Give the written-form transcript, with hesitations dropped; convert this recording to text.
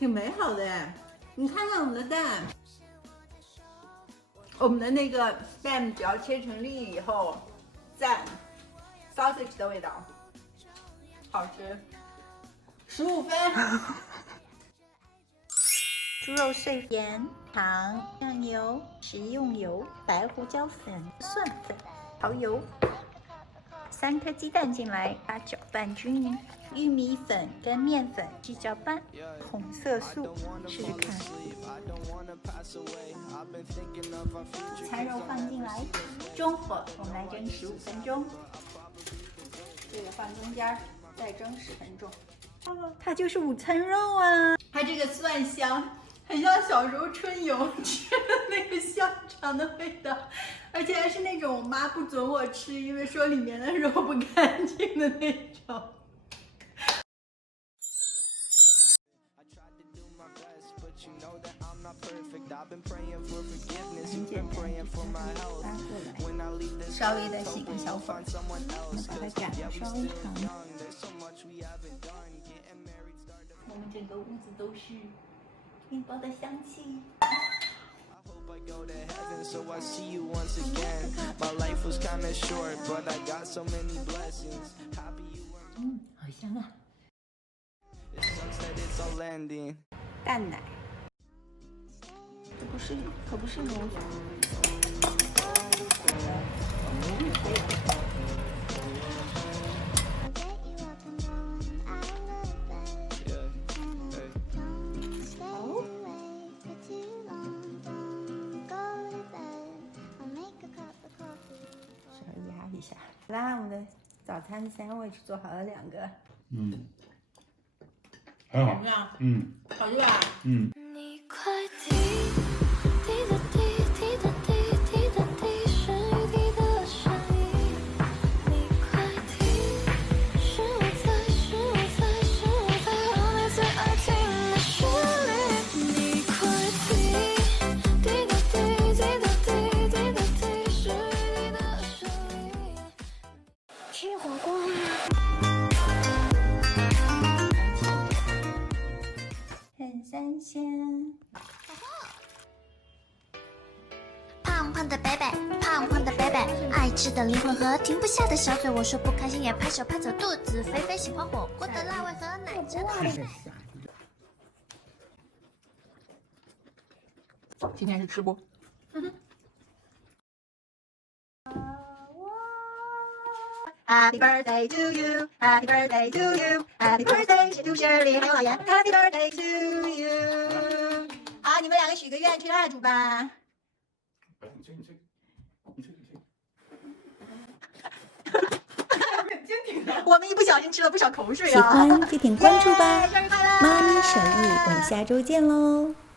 挺美好的哎。你看看我们的蛋，我们的那个蛋只要切成粒以后，赞 ，sausage 的味道，好吃，15分。猪肉碎盐、糖、酱油、食用油、白胡椒粉、蒜粉、蚝油，3颗鸡蛋进来，把搅拌均匀。玉米粉跟面粉去搅拌，红色素试试看。午餐肉放进来，中火，我们来蒸15分钟。这个放中间，再蒸10分钟。它就是午餐肉啊！它这个蒜香，很像小时候春游吃的那个香肠的味道，而且还是那种我妈不准我吃，因为说里面的肉不干净的那种。很简单，拉过来，稍微的洗个小粉，我们把它擀的稍微长。我们整个屋子都是面包的香气。好香啊！蛋奶，可不是牛油。压一下。好啦，我们的早餐sandwich做好了2个。很好。怎么样？好吃吧？你快滴滴答滴滴答滴滴答滴，是雨滴的声音。你快滴，是我在，让你最爱听的旋律。你快滴滴答滴滴答滴滴答滴，是雨滴的声音。吃火锅啦！很新鲜。胖胖的北北，胖胖的北北，爱吃的灵魂和停不下的小嘴。我说不开心也拍手拍走肚子，肥肥喜欢火锅的辣味和奶茶的味。今天是吃播。Happy birthday to you, Happy birthday to you, Happy birthday to Shirley 刘老爷 Happy birthday to you。好，你们2个许个愿，吹蜡烛吧。你吹。我们一不小心吃了不少口水啊！喜欢就点关注吧，生日快乐！妈咪手艺，我们下周见喽。